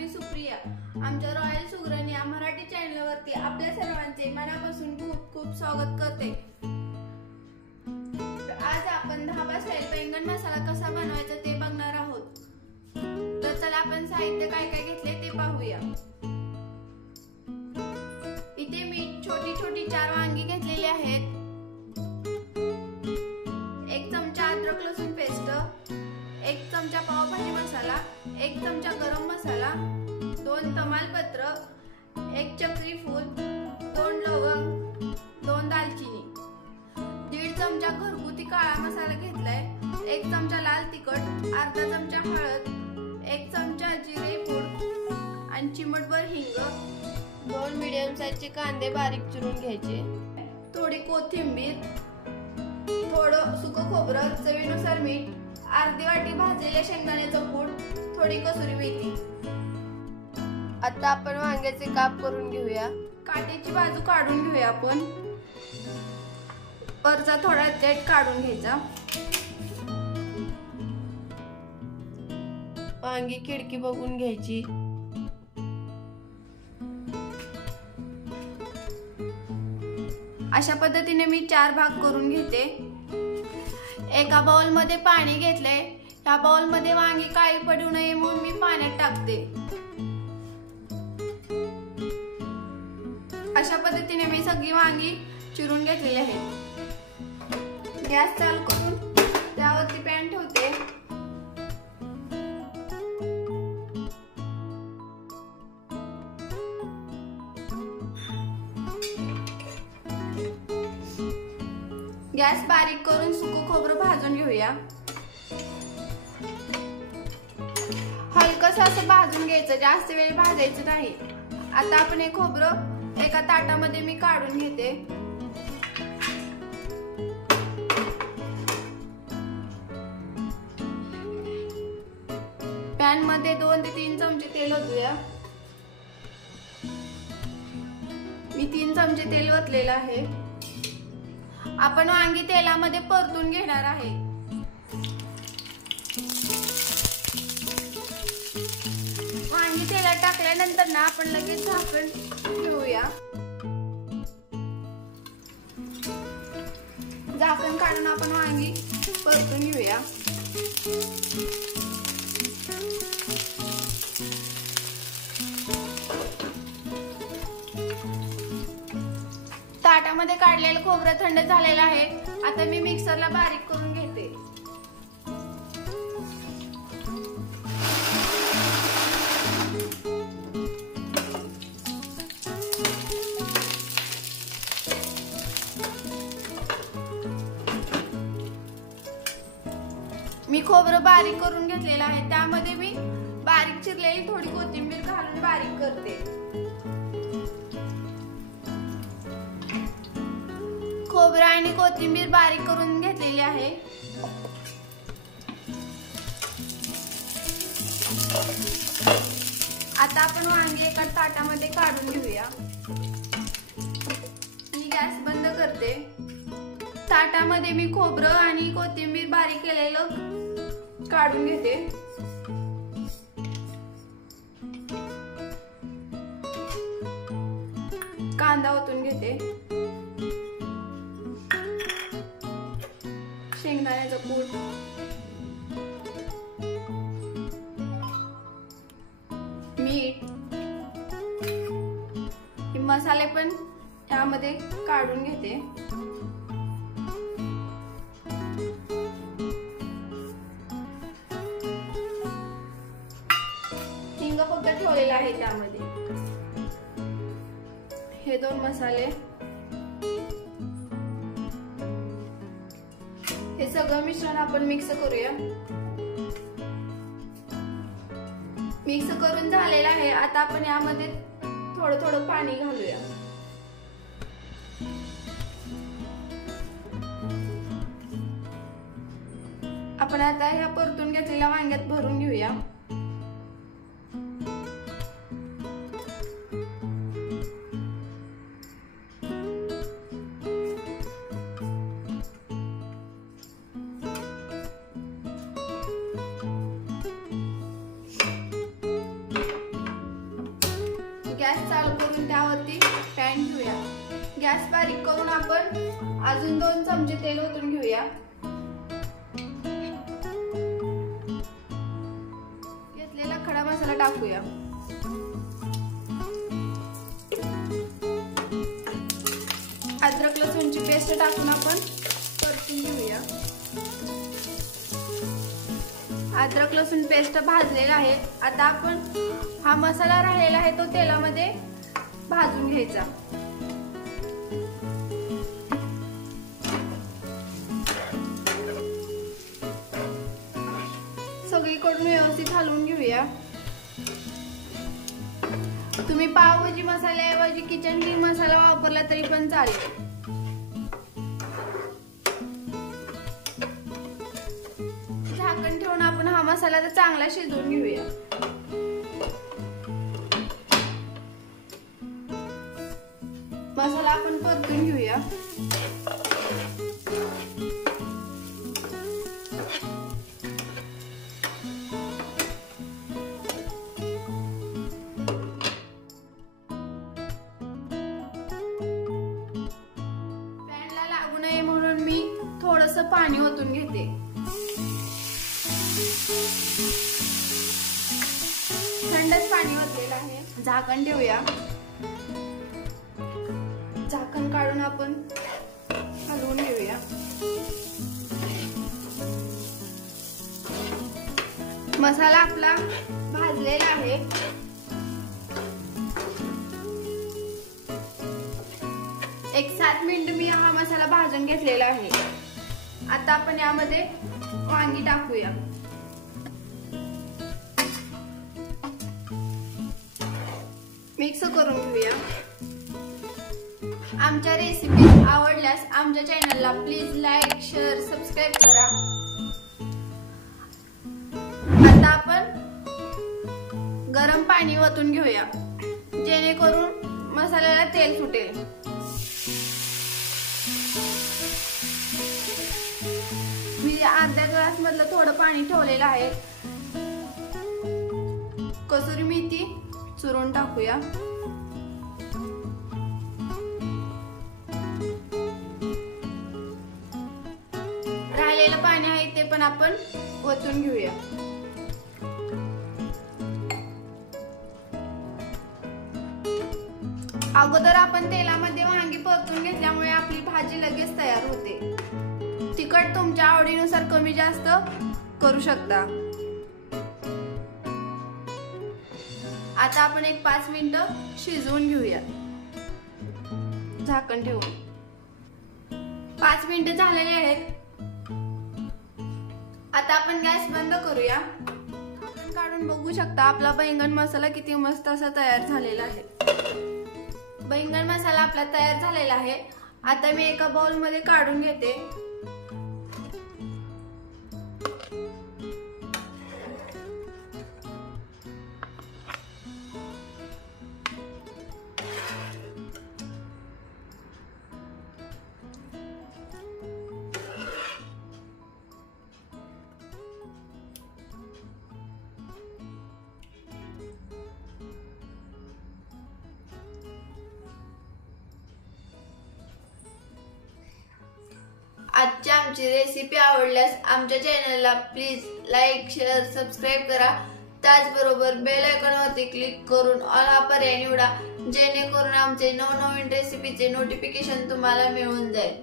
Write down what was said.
मी सुप्रिया. आमच्या रॉयल सुगरण या मराठी चॅनलवरती आपल्या सर्वांचे मनापासून खूप खूप स्वागत करते. आज आपण धाबा स्टाईल बैंगन मसाला कसा बनवायचा ते बघणार आहोत. तर चला आपण साहित्य काय काय घेतले ते पाहूया. इथे मी छोटी छोटी 4 वांगी घेतलेली आहेत. 1 चमचा अद्रक लसूण पेस्ट, 1 चमचा पावभाजी मसाला, 1 चमचा गरम मसाला, 2 तमालपत्र, 1 चक्री फूल, 2 लवंग, 2 दालचिनी, 1.5 चमचा घरगुती काळा मसाला घेतलाय, 1 चमचा लाल तिखट, अर्धा चमचा हळद, 1 चमचा जिरे पूड आणि चिमटभर हिंग, 2 मीडियम साईजचे कांदे बारीक चिरून घ्यायचे, थोडी कोथिंबीर, थोडं सुकं खोबरं, चवीनुसार मीठ, अर्धी वाटी भाजलेल्या शेंगदाण्याचं कूट, थोडी कसुरी मेथी. आता आपण वांग्याचे काप करून घेऊया. काटेची बाजू काढून घेऊया आपण. वरचा थोडा देठ काढून घ्यायचा. वांगी खिडकी बघून घ्यायची. अशा पद्धतीने मी 4 भाग करून घेते. एका बाउल मध्ये पाणी घेतलंय. या बाउल मध्ये वांगी काळी पडू नये म्हणून मी पाण्यात टाकते. अशा पद्धतीने मी सगळी वांगी चिरून घेतलेली आहेत. गॅस चालू करून त्यावरती पॅन ठेवते. गॅस बारीक करून सुकं खोबरं भाजून घेऊया. हलकस असं भाजून घ्यायचं, जास्त वेळ भाजायचं नाही. आता आपण हे खोबरं एका ताटामध्ये मी काढून घेते. पॅन मध्ये 2 ते 3 चमचे तेल ओतूया. मी 3 चमचे तेल ओतलेलं आहे. आपण वांगी तेलामध्ये परतून घेणार आहे. वांगी तेलात टाकल्यानंतर ना आपण लगेच झाकण ठेवूया. झाकण काढून आपण वांगी परतून घेऊया. ताटामध्ये काढलेलं खोबरं थंड झालेलं आहे. आता मी मिक्सरला बारीक करून घेते. मी खोबरं बारीक करून घेतलेलं आहे. त्यामध्ये मी बारीक चिरलेली थोडी कोथिंबीर घालून बारीक करते. खोबरं आणि कोथिंबीर बारीक करून घेतलेली आहे. आता आपण वांगी एका ताटामध्ये काढून घेऊया. मी गॅस बंद करते. ताटामध्ये मी खोबरं आणि कोथिंबीर बारीक केलेलं काढून घेते. कांदा ओतून घेते. शेंगदाण्याचं कूट, मीठ, हे मसाले पण यामध्ये काढून घेते. हिंग फक्त ठेवलेला आहे त्यामध्ये. हे 2 मसाले, हे सगळं मिश्रण आपण मिक्स करूया. मिक्स करून झालेलं आहे. आता आपण यामध्ये थोडं थोडं पाणी घालूया. आपण आता ह्या परतून घेतलेल्या वांग्यात भरून घेऊया. गॅस बारीक करून आपण अजून 2 चमचे तेल ओतून घेऊया। घेतलेला खडा मसाला टाकूया। अद्रक लसूणची पेस्ट टाकून आपण परतून घेऊया। अद्रक लसूण पेस्ट भाजलेला आहे। आता आपण हा मसाला राहिलेला आहे तो तेलामध्ये भाजून घ्यायचा। सगळीकडून व्यवस्थित हलवून घेऊया। तुम्ही पावभाजी मसाल्याऐवजी किचन किंग मसाला वापरला तरी पण चालेल। झाकण ठेवून आपण हा मसाला चांगला शिजवून घेऊया। मसाला आपण परतून घेऊया। पॅनला लागू नये म्हणून मी थोडंसं पाणी ओतून घेते। थंडच पाणी ओतलेलं आहे। झाकण ठेवूया। झाकण काढून आपण हलवून घेऊया। मसाला आपला भाजलेला आहे। एक 7 मिनिट मी हा मसाला भाजून घेतलेला आहे। आता आपण यामध्ये वांगी टाकूया। मिक्स करून घेऊया। आमच्या रेसिपी आवडल्यास आमच्या चॅनलला प्लीज लाईक, शेअर, सबस्क्राईब करा। आता आपण गरम पाणी ओतून घेऊया जेणेकरून मसाल्याला तेल सुटेल। मी अर्ध्या ग्लास मधलं थोडं पाणी ठेवलेलं आहे। कसुरी मेथी चुरून टाकूया। राहिलेलं पाणी आहे ते पण आपण ओतून घेऊया। अगोदर आपण तेलामध्ये वांगी परतून घेतल्यामुळे आपली भाजी लगेच तयार होते। तिखट तुमच्या आवडीनुसार कमी जास्त करू शकता। आता आपण एक 5 मिनिटं शिजवून घेऊया झाकण ठेवून। 5 मिनिटं झालेले आहेत। आता आपण गॅस बंद करूया। झाकण काढून बघू शकता आपला बैंगन मसाला किती मस्त असा तयार झालेला आहे। बैंगन मसाला आपला तयार झालेला आहे। आता मी एका बाउल मध्ये काढून घेते। आजची आमची रेसिपी आवडल्यास आमच्या चॅनलला प्लीज लाईक, शेअर, सबस्क्राईब करा। त्याचबरोबर बेल आयकॉनवरती क्लिक करून ऑल हा पर्याय निवडा जेणेकरून आमचे नवनवीन रेसिपीचे नोटिफिकेशन तुम्हाला मिळून जाईल।